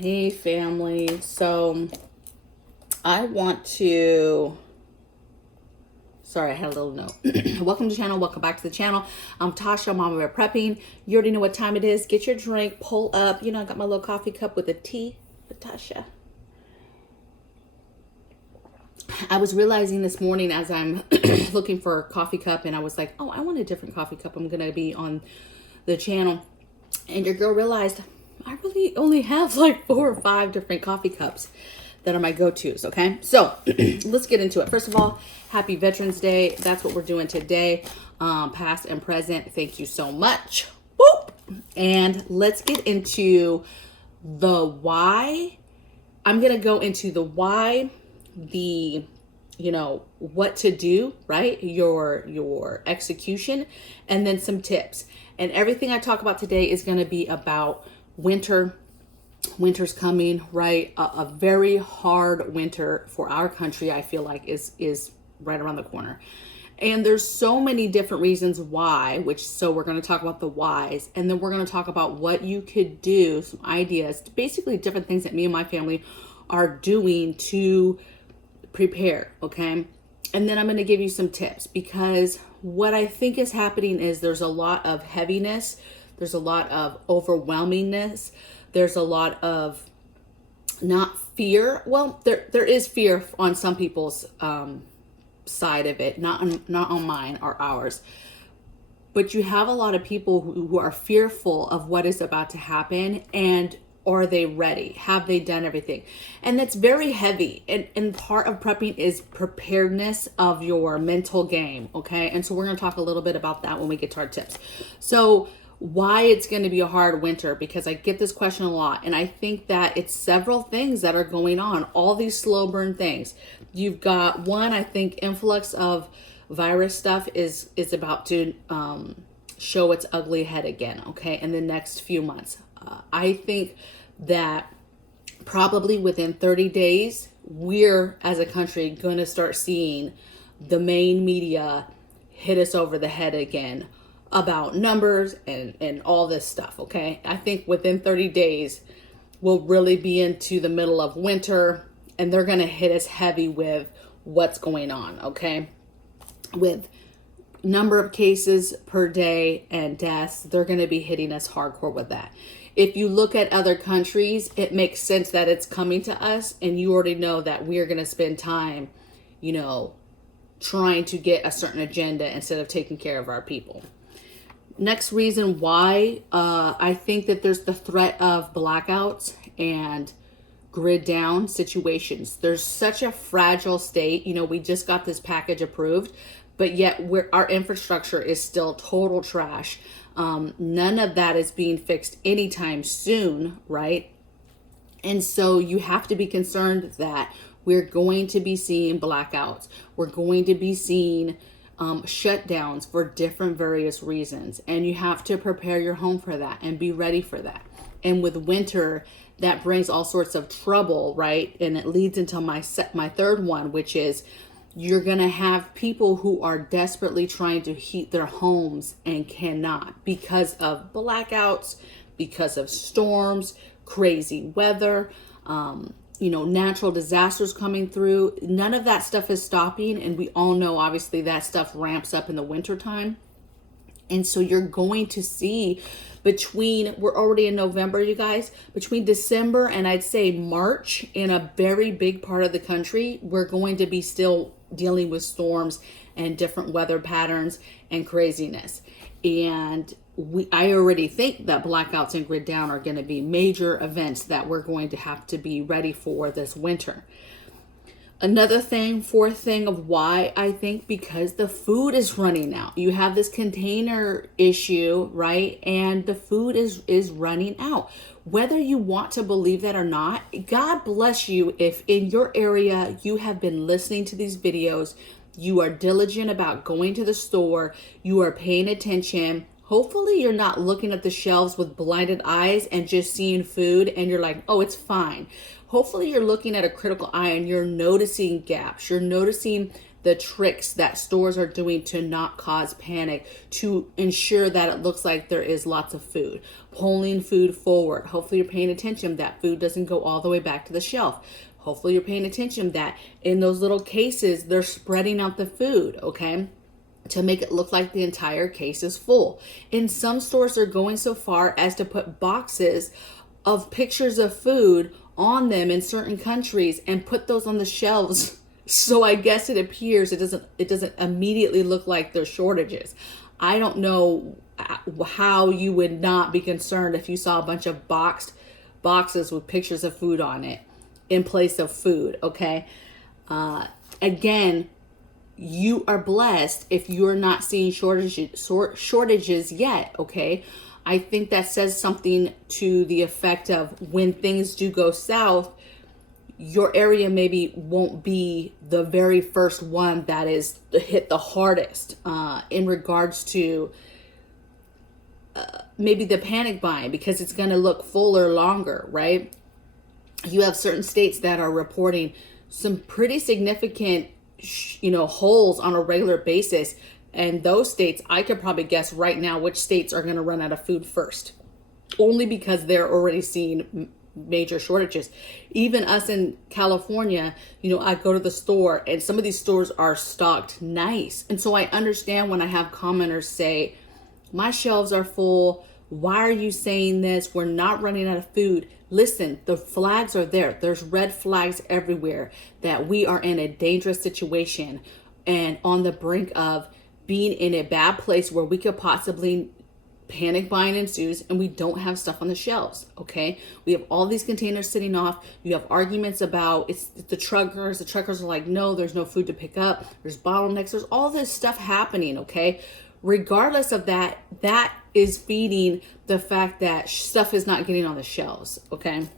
Hey family, so I want to, sorry, I had a little note. Welcome to the channel, welcome back to the channel. I'm Tasha, Mama Bear Prepping. You already know what time it is. Get your drink, pull up. You know, I got my little coffee cup with a tea for Tasha. I was realizing this morning as I'm looking for a coffee cup, and I was like, oh, I want a different coffee cup. I'm gonna be on the channel. And your girl realized I really only have like 4 or 5 different coffee cups that are my go-tos, okay? So let's get into it. First of all, happy Veterans Day. That's what we're doing today, past and present. Thank you so much. Whoop. And let's get into the why. I'm gonna go into the why, the what to do, right? Your execution, and then some tips. And everything I talk about today is going to be about winter. Winter's coming, right? A very hard winter for our country, I feel like is right around the corner. And there's so many different reasons why, so we're going to talk about the whys, and then we're going to talk about what you could do, some ideas, basically different things that me and my family are doing to prepare, okay? And then I'm going to give you some tips, because what I think is happening is there's a lot of heaviness, there's a lot of overwhelmingness, there's a lot of not fear. Well, there is fear on some people's side of it, not on mine or ours. But you have a lot of people who are fearful of what is about to happen, and are they ready? Have they done everything? And that's very heavy. And part of prepping is preparedness of your mental game, okay? And so we're going to talk a little bit about that when we get to our tips. So why it's going to be a hard winter, because I get this question a lot. And I think that it's several things that are going on, all these slow burn things. You've got one, I think influx of virus stuff is about to show its ugly head again, okay, in the next few months. I think that probably within 30 days, we're as a country going to start seeing the main media hit us over the head again about numbers and all this stuff, okay? I think within 30 days, we'll really be into the middle of winter, and they're going to hit us heavy with what's going on, okay? With number of cases per day and deaths, they're going to be hitting us hardcore with that. If you look at other countries, it makes sense that it's coming to us, and you already know that we're going to spend time, trying to get a certain agenda instead of taking care of our people. Next reason why, I think that there's the threat of blackouts and grid down situations. There's such a fragile state. We just got this package approved, but yet our infrastructure is still total trash. None of that is being fixed anytime soon, right? And so you have to be concerned that we're going to be seeing blackouts. We're going to be seeing shutdowns for different various reasons. And you have to prepare your home for that and be ready for that. And with winter, that brings all sorts of trouble, right? And it leads into my third one, which is you're going to have people who are desperately trying to heat their homes and cannot because of blackouts, because of storms, crazy weather, natural disasters coming through. None of that stuff is stopping. And we all know, obviously, that stuff ramps up in the wintertime. And so you're going to see we're already in November, you guys, between December and I'd say March, in a very big part of the country, we're going to be still dealing with storms and different weather patterns and craziness. And I already think that blackouts and grid down are going to be major events that we're going to have to be ready for this winter. Another thing, fourth thing of why, I think because the food is running out. You have this container issue, right? And the food is running out. Whether you want to believe that or not, God bless you if in your area you have been listening to these videos, you are diligent about going to the store, you are paying attention. Hopefully you're not looking at the shelves with blinded eyes and just seeing food and you're like, oh, it's fine. Hopefully you're looking at a critical eye and you're noticing gaps. You're noticing the tricks that stores are doing to not cause panic, to ensure that it looks like there is lots of food. Pulling food forward. Hopefully you're paying attention that food doesn't go all the way back to the shelf. Hopefully you're paying attention that in those little cases, they're spreading out the food, okay, to make it look like the entire case is full. In some stores, they're going so far as to put boxes of pictures of food on them in certain countries and put those on the shelves. So I guess it appears it doesn't immediately look like there's shortages. I don't know how you would not be concerned if you saw a bunch of boxes with pictures of food on it in place of food, okay? Again, you are blessed if you're not seeing shortages yet, okay? I think that says something to the effect of when things do go south, your area maybe won't be the very first one that is hit the hardest in regards to maybe the panic buying, because it's going to look fuller longer, right? You have certain states that are reporting some pretty significant, holes on a regular basis. And those states, I could probably guess right now which states are going to run out of food first, only because they're already seeing major shortages. Even us in California, I go to the store and some of these stores are stocked nice. And so I understand when I have commenters say, my shelves are full. Why are you saying this? We're not running out of food. Listen, the flags are there. There's red flags everywhere that we are in a dangerous situation and on the brink of being in a bad place where we could possibly panic buying ensues and we don't have stuff on the shelves, okay? We have all these containers sitting off. You have arguments about it's the truckers. The truckers are like, no, there's no food to pick up. There's bottlenecks. There's all this stuff happening, okay? Regardless of that, that is feeding the fact that stuff is not getting on the shelves, okay?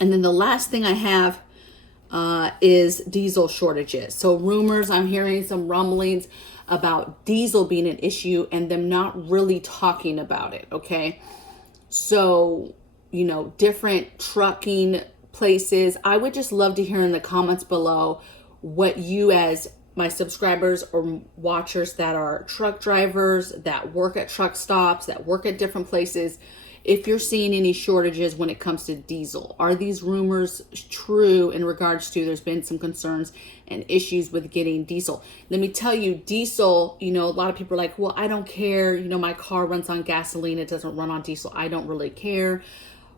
And then the last thing I have is diesel shortages. So rumors, I'm hearing some rumblings about diesel being an issue and them not really talking about it, okay? So, different trucking places. I would just love to hear in the comments below what you as my subscribers or watchers that are truck drivers, that work at truck stops, that work at different places, if you're seeing any shortages when it comes to diesel. Are these rumors true in regards to there's been some concerns and issues with getting diesel? Let me tell you, diesel, a lot of people are like, well, I don't care. My car runs on gasoline. It doesn't run on diesel. I don't really care.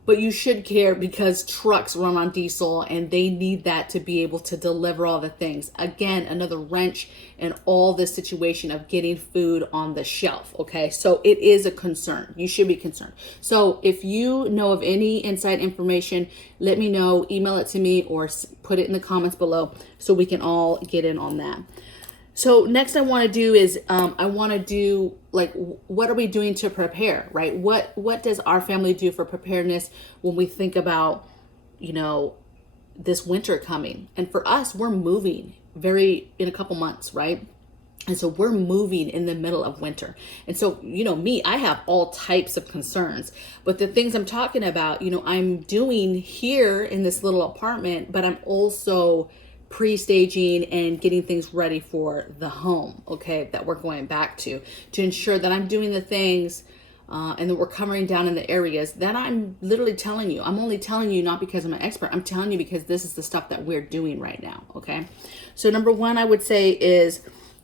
But you should care because trucks run on diesel and they need that to be able to deliver all the things. Again, another wrench in all this situation of getting food on the shelf, okay? So it is a concern. You should be concerned. So if you know of any inside information, let me know, email it to me or put it in the comments below so we can all get in on that. So next I want to do is what are we doing to prepare, right? What does our family do for preparedness when we think about, this winter coming? And for us, we're moving in a couple months, right? And so we're moving in the middle of winter. And so, me, I have all types of concerns, but the things I'm talking about, I'm doing here in this little apartment, but I'm also pre-staging and getting things ready for the home, okay, that we're going back to ensure that I'm doing the things and that we're covering down in the areas that I'm literally telling you. I'm only telling you not because I'm an expert. I'm telling you because this is the stuff that we're doing right now, okay? So number one, I would say is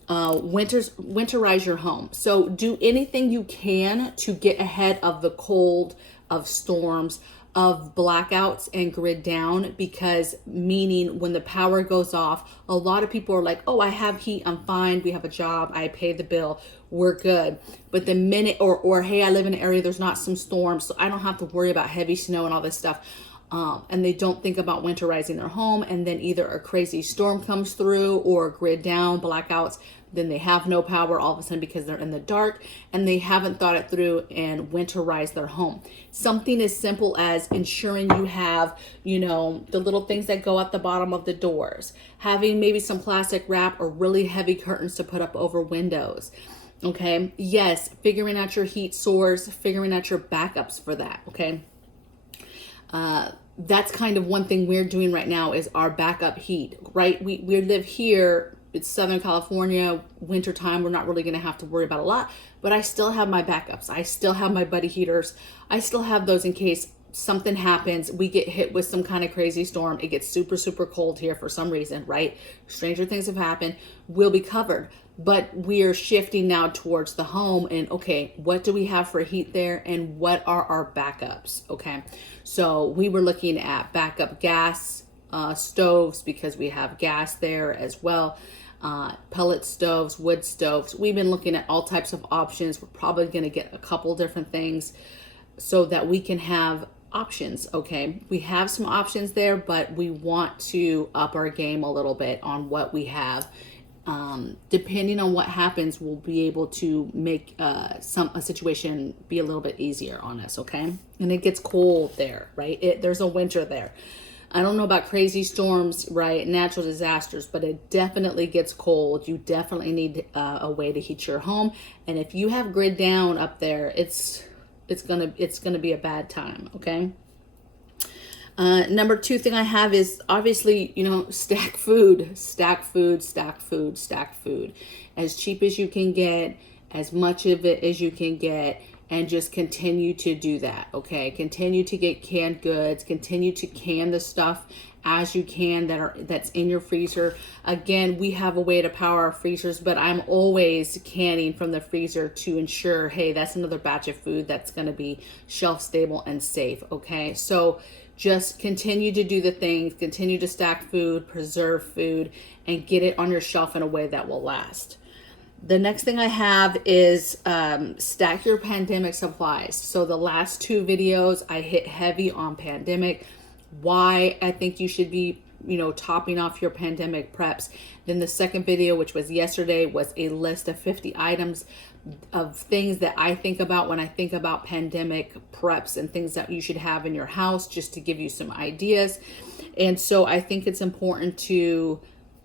winterize your home. So do anything you can to get ahead of the cold, of storms, of blackouts and grid down, because meaning when the power goes off, a lot of people are like, oh, I have heat, I'm fine, we have a job, I pay the bill, we're good. But the minute, or hey, I live in an area, there's not some storms, so I don't have to worry about heavy snow and all this stuff. And they don't think about winterizing their home, and then either a crazy storm comes through or grid down, blackouts, then they have no power all of a sudden because they're in the dark and they haven't thought it through and winterized their home. Something as simple as ensuring you have, the little things that go at the bottom of the doors, having maybe some plastic wrap or really heavy curtains to put up over windows. Okay. Yes. Figuring out your heat source, figuring out your backups for that. Okay. That's kind of one thing we're doing right now is our backup heat, right? We live here it's Southern California, winter time, we're not really going to have to worry about a lot, but I still have my backups. I still have my buddy heaters. I still have those in case something happens. We get hit with some kind of crazy storm. It gets super, super cold here for some reason, right? Stranger things have happened. We'll be covered, but we are shifting now towards the home and okay, what do we have for heat there and what are our backups? Okay. So we were looking at backup gas stoves because we have gas there as well. Pellet stoves, wood stoves. We've been looking at all types of options. We're probably going to get a couple different things so that we can have options. Okay, we have some options there, but we want to up our game a little bit on what we have. Depending on what happens, we'll be able to make a situation be a little bit easier on us. Okay, and it gets cold there, right? There's a winter there. I don't know about crazy storms, right? Natural disasters, but it definitely gets cold. You definitely need a way to heat your home, and if you have grid down up there, it's gonna be a bad time. Okay. Number two thing I have is obviously, stack food, as cheap as you can get, as much of it as you can get, and just continue to do that. Okay. Continue to get canned goods, continue to can the stuff as you can that's in your freezer. Again, we have a way to power our freezers, but I'm always canning from the freezer to ensure, hey, that's another batch of food that's going to be shelf stable and safe. Okay. So just continue to do the things, continue to stack food, preserve food, and get it on your shelf in a way that will last. The next thing I have is stack your pandemic supplies. So the last two videos, I hit heavy on pandemic, why I think you should be, topping off your pandemic preps. Then the second video, which was yesterday, was a list of 50 items of things that I think about when I think about pandemic preps and things that you should have in your house, just to give you some ideas. And so I think it's important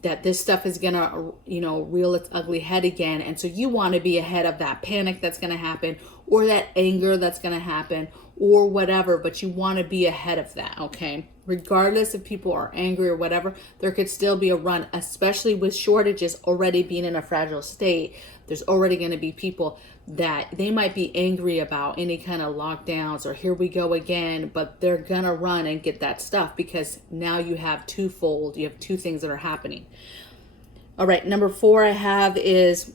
that this stuff is gonna, reel its ugly head again. And so you want to be ahead of that panic that's gonna happen, or that anger that's gonna happen, or whatever, but you want to be ahead of that. Okay. Regardless if people are angry or whatever, there could still be a run, especially with shortages already being in a fragile state. There's already going to be people that they might be angry about any kind of lockdowns or here we go again, but they're going to run and get that stuff because now you have twofold. You have two things that are happening. All right. Number 4 I have is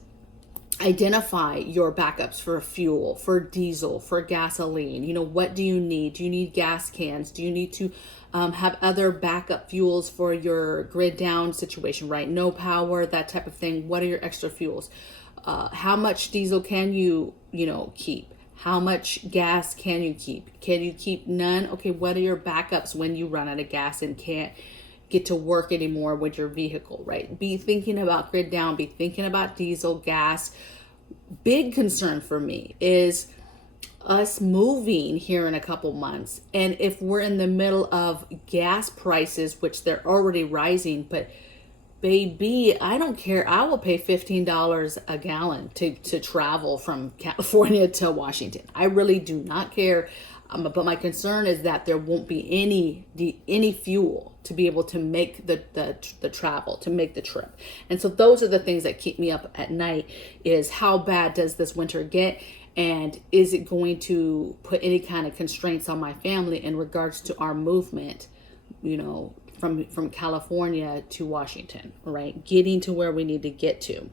identify your backups for fuel, for diesel, for gasoline. What do you need? Do you need gas cans? Do you need to have other backup fuels for your grid down situation, right? No power, that type of thing. What are your extra fuels? How much diesel can you, keep? How much gas can you keep? Can you keep none? Okay, what are your backups when you run out of gas and can't get to work anymore with your vehicle, right? Be thinking about grid down, be thinking about diesel, gas. Big concern for me is us moving here in a couple months. And if we're in the middle of gas prices, which they're already rising, but baby, I don't care. I will pay $15 a gallon to travel from California to Washington. I really do not care. But my concern is that there won't be any fuel to be able to make the travel, to make the trip. And so those are the things that keep me up at night, is how bad does this winter get? And is it going to put any kind of constraints on my family in regards to our movement, from California to Washington, right? Getting to where we need to get to.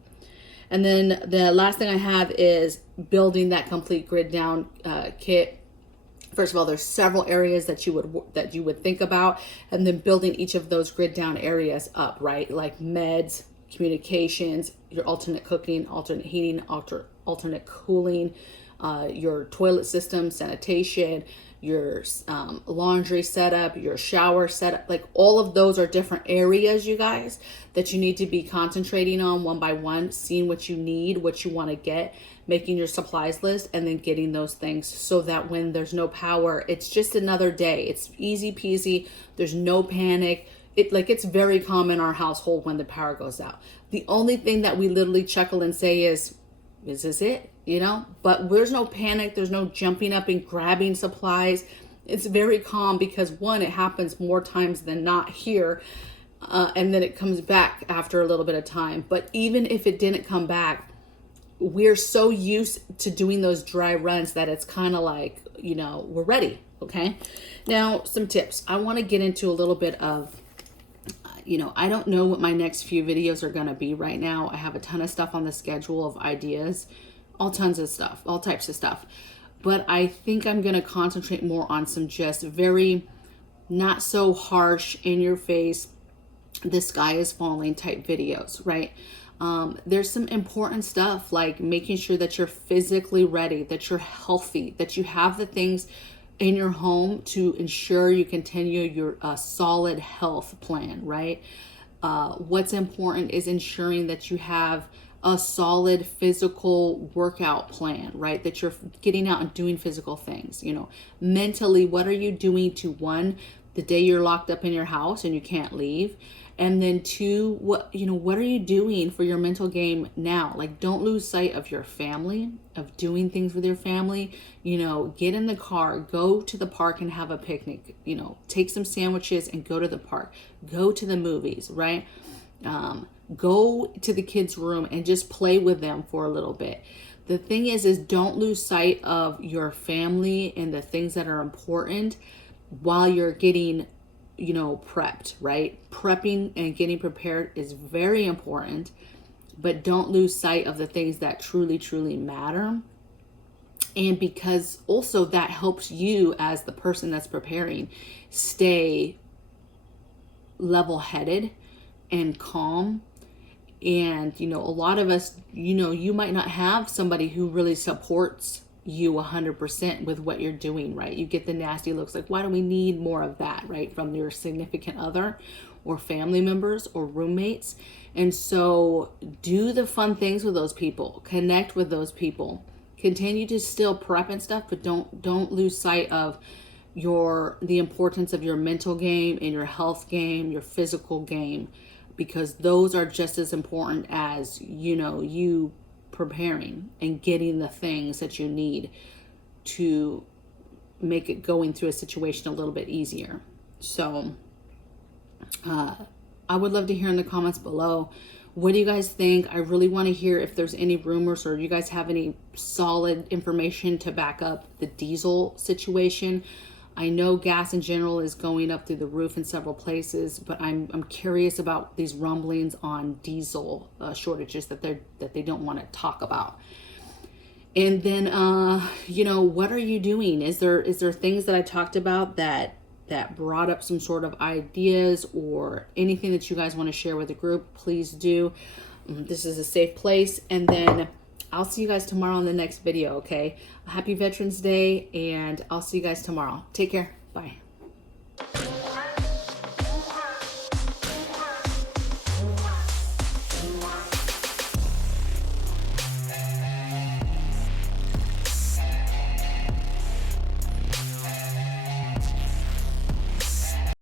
And then the last thing I have is building that complete grid down kit. First of all, there's several areas that you would think about, and then building each of those grid down areas up, right? Like meds, communications, your alternate cooking, alternate heating, alternate cooling, your toilet system, sanitation, your laundry setup, your shower setup. Like all of those are different areas, you guys, that you need to be concentrating on one by one, seeing what you need, what you want to get, making your supplies list, and then getting those things so that when there's no power, it's just another day. It's easy peasy. There's no panic. It's very common in our household when the power goes out. The only thing that we literally chuckle and say is this it? But there's no panic. There's no jumping up and grabbing supplies. It's very calm because one, it happens more times than not here. and then it comes back after a little bit of time. But even if it didn't come back, we're so used to doing those dry runs that it's kind of like, you know, we're ready. Okay. Now, some tips. I want to get into a little bit of, you know, I don't know what my next few videos are going to be right now. I have a ton of stuff on the schedule of ideas, all tons of stuff, all types of stuff. But I think I'm going to concentrate more on some just very not so harsh, in your face, the sky is falling type videos, right? There's some important stuff like making sure that you're physically ready, that you're healthy, that you have the things in your home to ensure you continue your solid health plan, right? What's important is ensuring that you have a solid physical workout plan, right? That you're getting out and doing physical things, you know. Mentally, what are you doing to, one, the day you're locked up in your house and you can't leave? And then two, what are you doing for your mental game now? Like, don't lose sight of your family, of doing things with your family. You know, get in the car, go to the park and have a picnic, you know, take some sandwiches and go to the park, go to the movies, right? Go to the kids' room and just play with them for a little bit. The thing is don't lose sight of your family and the things that are important while you're getting, you know, prepped, right? Prepping and getting prepared is very important, but don't lose sight of the things that truly, truly matter. And because also that helps you as the person that's preparing stay level-headed and calm. And, you know, a lot of us, you know, you might not have somebody who really supports you 100% with what you're doing, right? You get the nasty looks like, why do we need more of that, right? From your significant other or family members or roommates. And so do the fun things with those people, connect with those people, continue to still prep and stuff, but don't lose sight of the importance of your mental game and your health game, your physical game, because those are just as important as, you know, you preparing and getting the things that you need to make it going through a situation a little bit easier. So I would love to hear in the comments below, what do you guys think? I really want to hear if there's any rumors or you guys have any solid information to back up the diesel situation. I know gas in general is going up through the roof in several places, but I'm curious about these rumblings on diesel shortages that they don't want to talk about. And then, you know, what are you doing? Is there things that I talked about that brought up some sort of ideas or anything that you guys want to share with the group? Please do. This is a safe place. And then I'll see you guys tomorrow in the next video, okay? Happy Veterans Day, and I'll see you guys tomorrow. Take care. Bye.